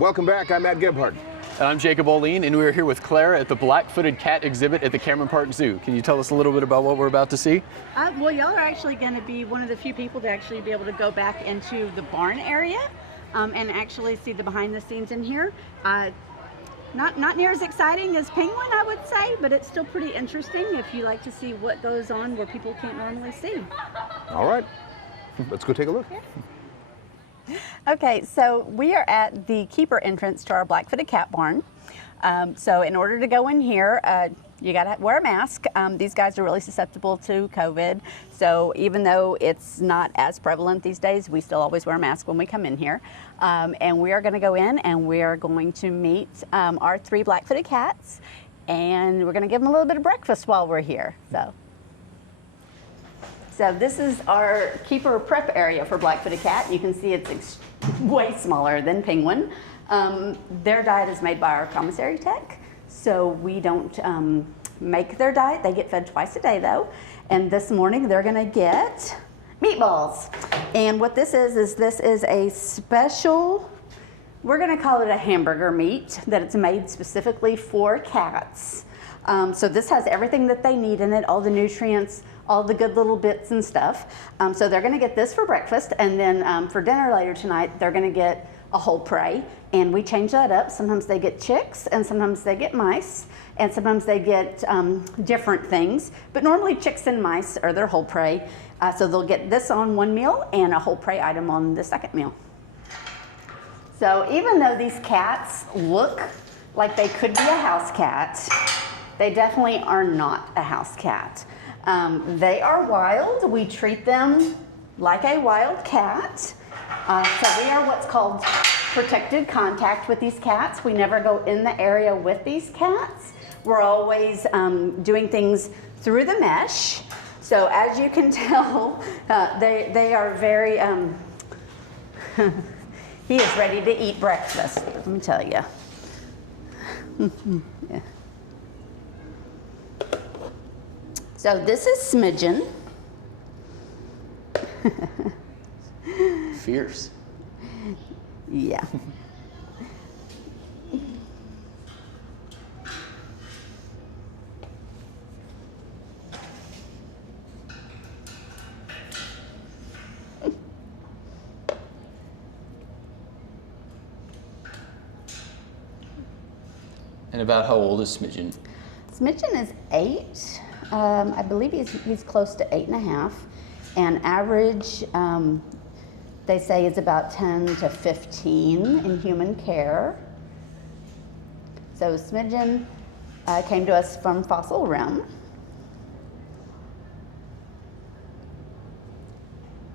Welcome back. I'm Matt Gebhardt. And I'm Jacob Oline, and we're here with Clara at the Black-Footed Cat exhibit at the Cameron Park Zoo. Can you tell us a little bit about what we're about to see? Well, y'all are actually going to be one of the few people to actually be able to go back into the barn area and actually see the behind the scenes in here. Not near as exciting as Penguin, I would say, but it's still pretty interesting if you like to see what goes on where people can't normally see. All right, let's go take a look. Okay, so we are at the keeper entrance to our Black-Footed Cat barn. So in order to go in here, you gotta wear a mask. These guys are really susceptible to COVID. So even though it's not as prevalent these days, we still always wear a mask when we come in here. And we are gonna go in and we are going to meet our 3 black-footed cats. And we're gonna give them a little bit of breakfast while we're here. So this is our keeper prep area for black-footed cat. You can see it's way smaller than Penguin. Their diet is made by our commissary tech, so we don't make their diet. They get fed twice a day though. And this morning they're gonna get meatballs. And what this is this is a special, we're gonna call it a hamburger meat, that it's made specifically for cats. So this has everything that they need in it, all the nutrients, all the good little bits and stuff. So they're gonna get this for breakfast, and then for dinner later tonight, they're gonna get a whole prey, and we change that up. Sometimes they get chicks, and sometimes they get mice, and sometimes they get different things, but normally chicks and mice are their whole prey. So they'll get this on one meal and a whole prey item on the second meal. So even though these cats look like they could be a house cat, they definitely are not a house cat. They are wild. We treat them like a wild cat. So we are what's called protected contact with these cats. We never go in the area with these cats. We're always doing things through the mesh. So as you can tell, they are very, he is ready to eat breakfast, let me tell you. Yeah. So this is Smidgen. Fierce. Yeah. And about how old is Smidgen? Smidgen is 8. I believe he's close to 8.5. And average, they say, is about 10 to 15 in human care. So Smidgen came to us from Fossil Rim.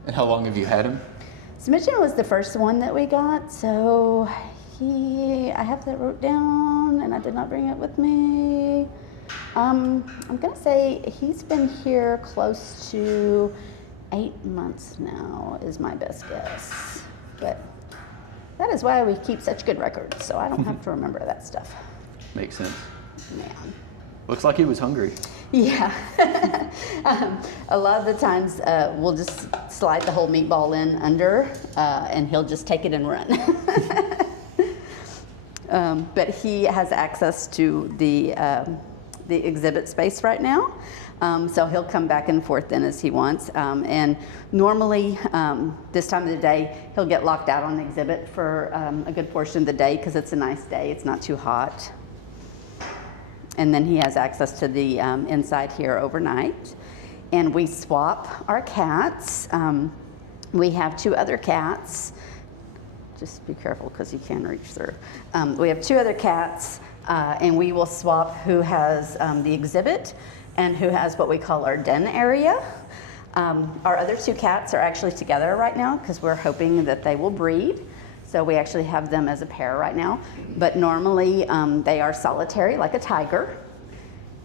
And how long have you had him? Smidgen was the first one that we got, so I have that wrote down, and I did not bring it with me. I'm gonna say he's been here close to 8 months now, is my best guess. But that is why we keep such good records, so I don't have to remember that stuff. Makes sense. Man. Looks like he was hungry. Yeah. A lot of the times we'll just slide the whole meatball in under and he'll just take it and run. But he has access to the exhibit space right now. So he'll come back and forth then as he wants. And normally this time of the day, he'll get locked out on the exhibit for a good portion of the day because it's a nice day, it's not too hot. And then he has access to the inside here overnight. And we swap our cats. We have 2 other cats. Just be careful because you can reach through. We have 2 other cats and we will swap who has the exhibit and who has what we call our den area. Our other 2 cats are actually together right now because we're hoping that they will breed. So we actually have them as a pair right now. But normally they are solitary like a tiger,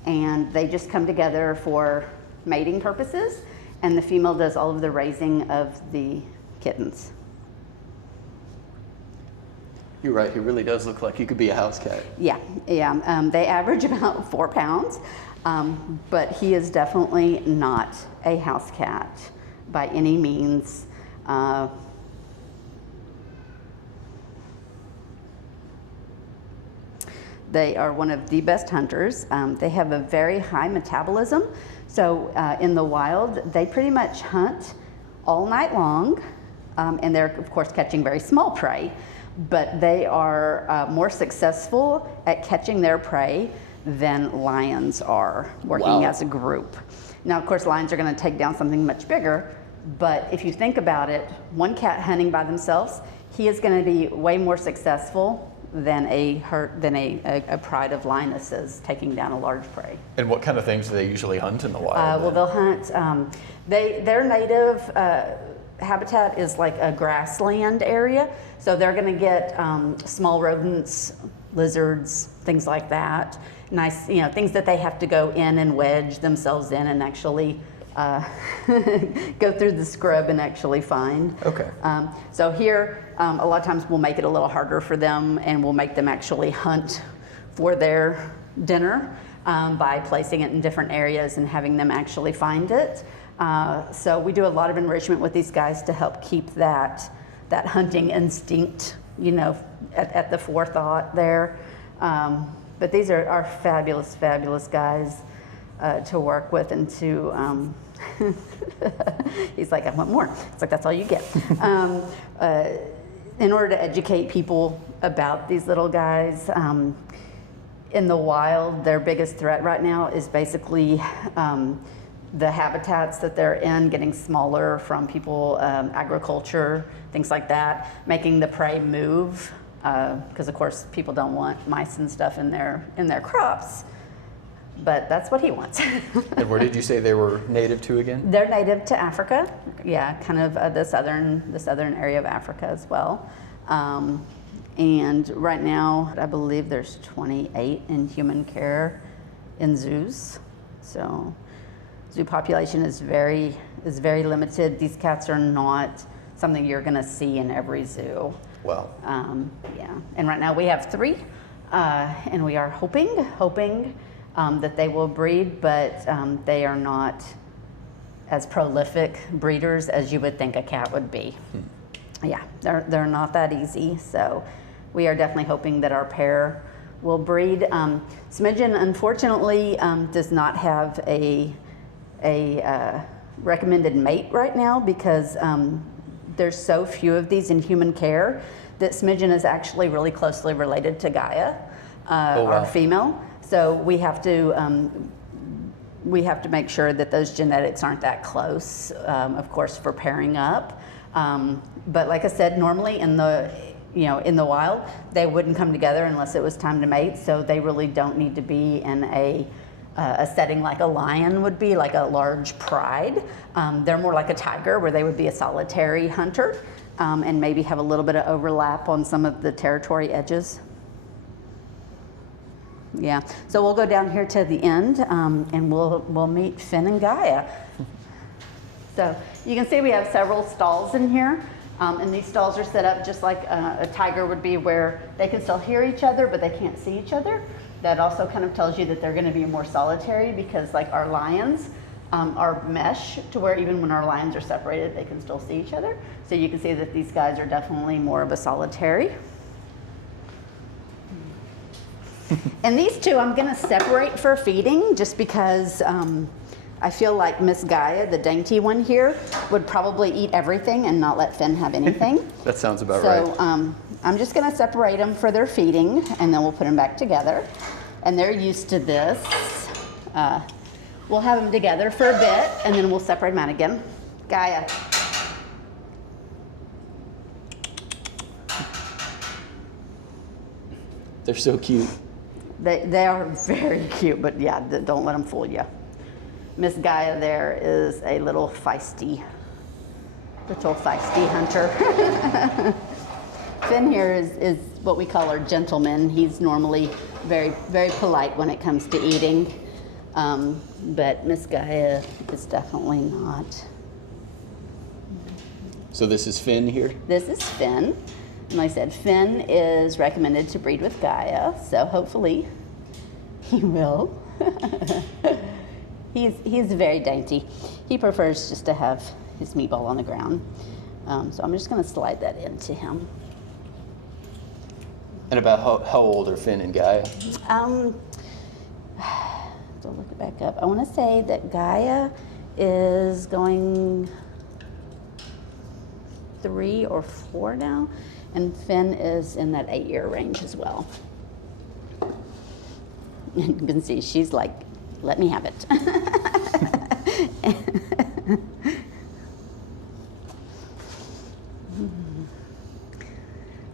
and they just come together for mating purposes, and the female does all of the raising of the kittens. You're right, he really does look like he could be a house cat. Yeah. They average about 4 pounds, but he is definitely not a house cat by any means. They are one of the best hunters. They have a very high metabolism. So in the wild, they pretty much hunt all night long. And they're, of course, catching very small prey. But they are more successful at catching their prey than lions are working as a group. Now, of course, lions are going to take down something much bigger. But if you think about it, one cat hunting by themselves, he is going to be way more successful than a pride of lionesses taking down a large prey. And what kind of things do they usually hunt in the wild? Well, they'll hunt. Their native habitat is like a grassland area, so they're going to get small rodents, lizards, things like that. Nice, things that they have to go in and wedge themselves in and actually go through the scrub and actually find. Okay. So here, a lot of times we'll make it a little harder for them, and we'll make them actually hunt for their dinner by placing it in different areas and having them actually find it. So we do a lot of enrichment with these guys to help keep that hunting instinct, at the forethought there. But these are fabulous, fabulous guys to work with and to. He's like, I want more. It's like, that's all you get. In order to educate people about these little guys, in the wild, their biggest threat right now is basically the habitats that they're in getting smaller from people, agriculture, things like that, making the prey move, because of course people don't want mice and stuff in their crops. But that's what he wants. And where did you say they were native to again? They're native to Africa. Yeah, kind of the southern area of Africa as well. And right now, I believe there's 28 in human care in zoos. So zoo population is very limited. These cats are not something you're going to see in every zoo. Wow. Yeah. And right now we have 3, and we are hoping. That they will breed, but they are not as prolific breeders as you would think a cat would be. Yeah, they're not that easy. So we are definitely hoping that our pair will breed. Smidgen, unfortunately, does not have a recommended mate right now because there's so few of these in human care that Smidgen is actually really closely related to Gaia, our female. So we have to make sure that those genetics aren't that close, of course, for pairing up. But like I said, normally in the wild, they wouldn't come together unless it was time to mate. So they really don't need to be in a setting like a lion would be, like a large pride. They're more like a tiger, where they would be a solitary hunter and maybe have a little bit of overlap on some of the territory edges. Yeah, so we'll go down here to the end and we'll meet Finn and Gaia. So you can see we have several stalls in here, and these stalls are set up just like a tiger would be, where they can still hear each other but they can't see each other. That also kind of tells you that they're going to be more solitary, because like our lions are mesh to where even when our lions are separated they can still see each other. So you can see that these guys are definitely more of a solitary. And these two I'm going to separate for feeding, just because I feel like Miss Gaia, the dainty one here, would probably eat everything and not let Finn have anything. That sounds about right. So I'm just going to separate them for their feeding, and then we'll put them back together. And they're used to this. We'll have them together for a bit, and then we'll separate them out again. Gaia. They're so cute. They are very cute, but yeah, don't let them fool you. Miss Gaia there is a little feisty hunter. Finn here is what we call our gentleman. He's normally very, very polite when it comes to eating, but Miss Gaia is definitely not. So this is Finn here? This is Finn. And like I said, Finn is recommended to breed with Gaia, so hopefully he will. He's very dainty. He prefers just to have his meatball on the ground. So I'm just going to slide that into him. And about how old are Finn and Gaia? So look it back up. I want to say that Gaia is going 3 or 4 now, and Finn is in that 8-year range as well. And you can see she's like, let me have it.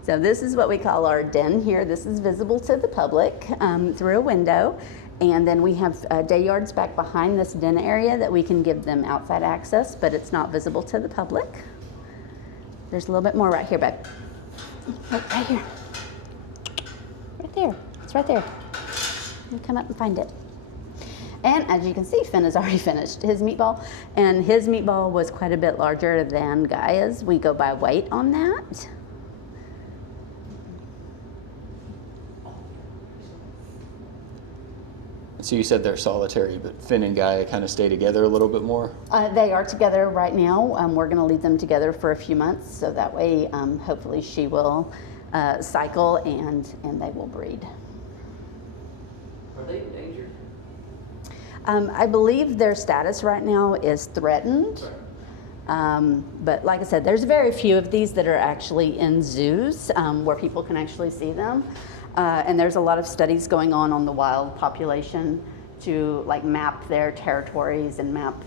So this is what we call our den here. This is visible to the public through a window. And then we have day yards back behind this den area that we can give them outside access, but it's not visible to the public. There's a little bit more right here, babe. Right here. Right there. It's right there. You come up and find it. And as you can see, Finn has already finished his meatball. And his meatball was quite a bit larger than Gaia's. We go by weight on that. So you said they're solitary, but Finn and Gaia kind of stay together a little bit more? They are together right now. We're going to leave them together for a few months, so that way hopefully she will cycle and they will breed. Are they in danger? I believe their status right now is threatened. But like I said, there's very few of these that are actually in zoos where people can actually see them. And there's a lot of studies going on the wild population to like map their territories and map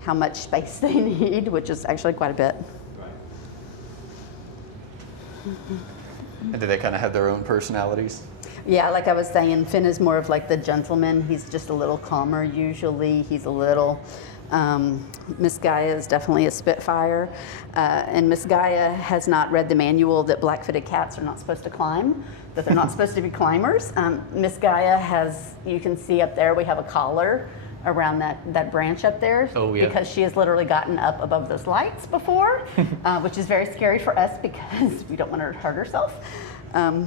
how much space they need, which is actually quite a bit. Right. And do they kind of have their own personalities? Yeah, like I was saying, Finn is more of like the gentleman. He's just a little calmer usually. He's a little, Miss Gaia is definitely a spitfire. And Miss Gaia has not read the manual that black-footed cats are not supposed to climb, that they're not supposed to be climbers. Miss Gaia has, you can see up there, we have a collar around that branch up there. Oh, yeah. Because she has literally gotten up above those lights before, which is very scary for us because we don't want her to hurt herself.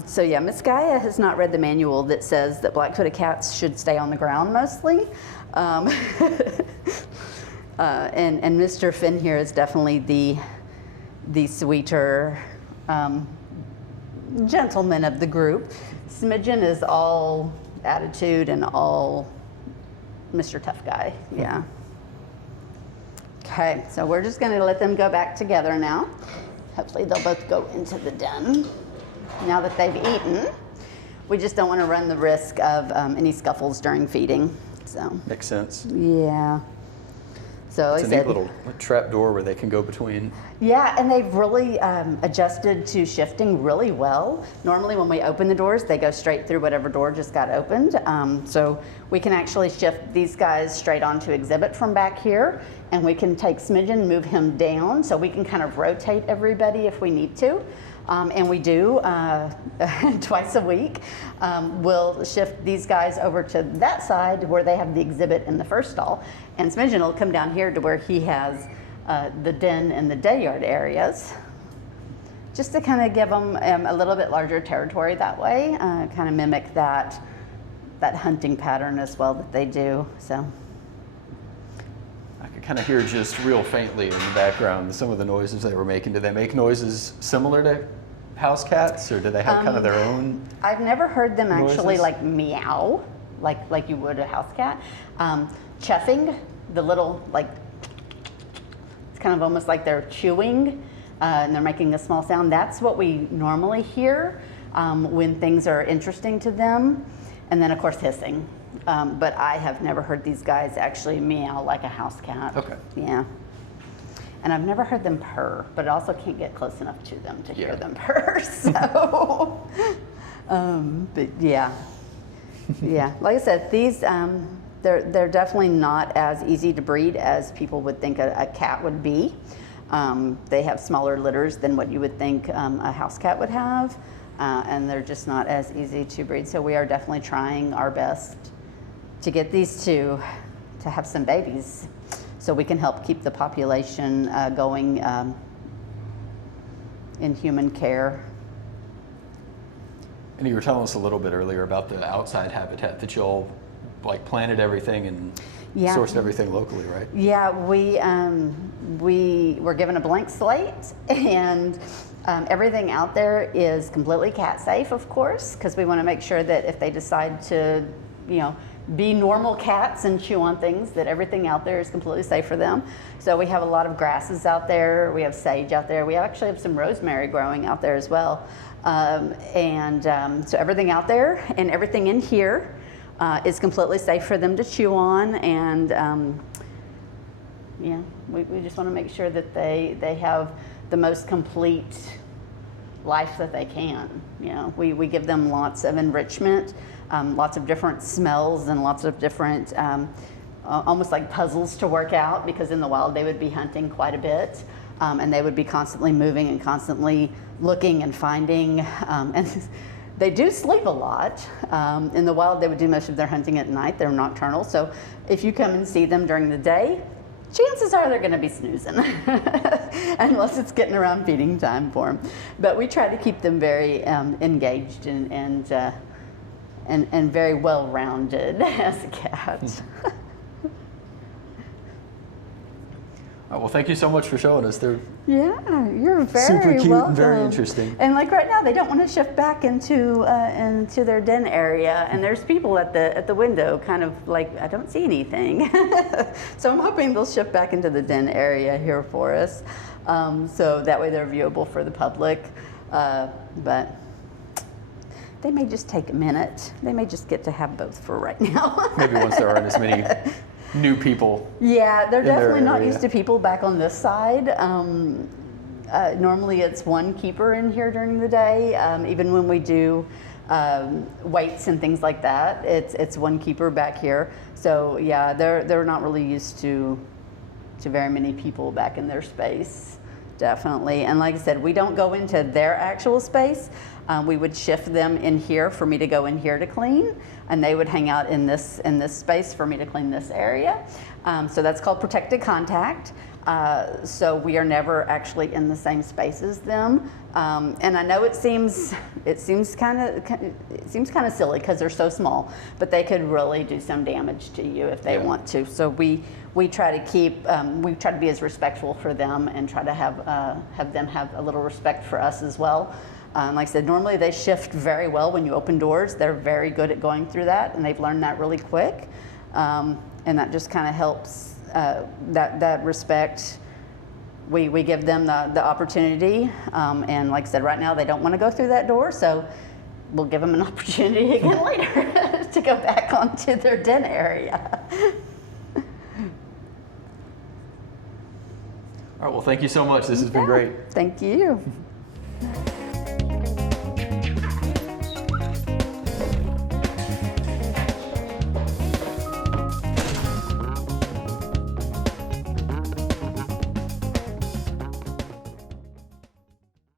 So yeah, Miss Gaia has not read the manual that says that black-footed cats should stay on the ground mostly. And Mr. Finn here is definitely the sweeter gentleman of the group. Smidgen is all attitude and all Mr. Tough Guy, yeah. Okay, so we're just gonna let them go back together now. Hopefully they'll both go into the den now that they've eaten. We just don't want to run the risk of any scuffles during feeding, so. Makes sense. Yeah. So It's a neat little trap door where they can go between. Yeah, and they've really adjusted to shifting really well. Normally when we open the doors, they go straight through whatever door just got opened. So we can actually shift these guys straight onto exhibit from back here, and we can take Smidgen and move him down, so we can kind of rotate everybody if we need to. And we do twice a week. We'll shift these guys over to that side where they have the exhibit in the first stall. And Smidgen will come down here to where he has the den and the day yard areas, just to kind of give them a little bit larger territory that way, kind of mimic that hunting pattern as well that they do. So. I could kind of hear just real faintly in the background some of the noises they were making. Do they make noises similar to house cats, or do they have kind of their own? I've never heard them actually noises? like meow, like you would a house cat. Chuffing, the little like, it's kind of almost like they're chewing and they're making a small sound. That's what we normally hear when things are interesting to them. And then of course hissing. But I have never heard these guys actually meow like a house cat. Okay. Yeah. And I've never heard them purr, but I also can't get close enough to them to hear them purr. So, but yeah, yeah. Like I said, these they're definitely not as easy to breed as people would think a cat would be. They have smaller litters than what you would think a house cat would have, and they're just not as easy to breed. So we are definitely trying our best to get these two to have some babies, so we can help keep the population going in human care. And you were telling us a little bit earlier about the outside habitat that you'll like planted everything and Yeah. sourced everything locally, right? Yeah, we were given a blank slate, and everything out there is completely cat safe, of course, because we want to make sure that if they decide to, be normal cats and chew on things, that everything out there is completely safe for them. So we have a lot of grasses out there. We have sage out there. We actually have some rosemary growing out there as well. So everything out there and everything in here is completely safe for them to chew on, and we just want to make sure that they have the most complete life that they can. We give them lots of enrichment, lots of different smells, and lots of different almost like puzzles to work out, because in the wild they would be hunting quite a bit, and they would be constantly moving and constantly looking and finding, and they do sleep a lot. In the wild, they would do most of their hunting at night. They're nocturnal. So if you come and see them during the day, chances are they're going to be snoozing, unless it's getting around feeding time for them. But we try to keep them very engaged and very well-rounded as a cat. Well, thank you so much for showing us. They're You're very super cute welcome. and very interesting. And like right now, they don't want to shift back into their den area, and there's people at the window, kind of like, I don't see anything. So I'm hoping they'll shift back into the den area here for us, so that way they're viewable for the public. But they may just take a minute. They may just get to have both for right now. Maybe once there aren't as many new people. Yeah, they're definitely not area. used to people back on this side. Normally it's one keeper in here during the day. Even when we do weights and things like that, it's one keeper back here. So yeah, they're not really used to very many people back in their space, definitely. And like I said, we don't go into their actual space. We would shift them in here for me to go in here to clean, and they would hang out in this space for me to clean this area. So that's called protected contact. So we are never actually in the same space as them. And I know it seems kind of silly because they're so small, but they could really do some damage to you if they want to. So we try to be as respectful for them, and try to have them have a little respect for us as well. Like I said, normally they shift very well when you open doors. They're very good at going through that, and they've learned that really quick. And that just kind of helps, that respect. We give them the opportunity. And like I said, right now they don't want to go through that door, so we'll give them an opportunity again later to go back onto their den area. All right, well, thank you so much. This has been great. Thank you.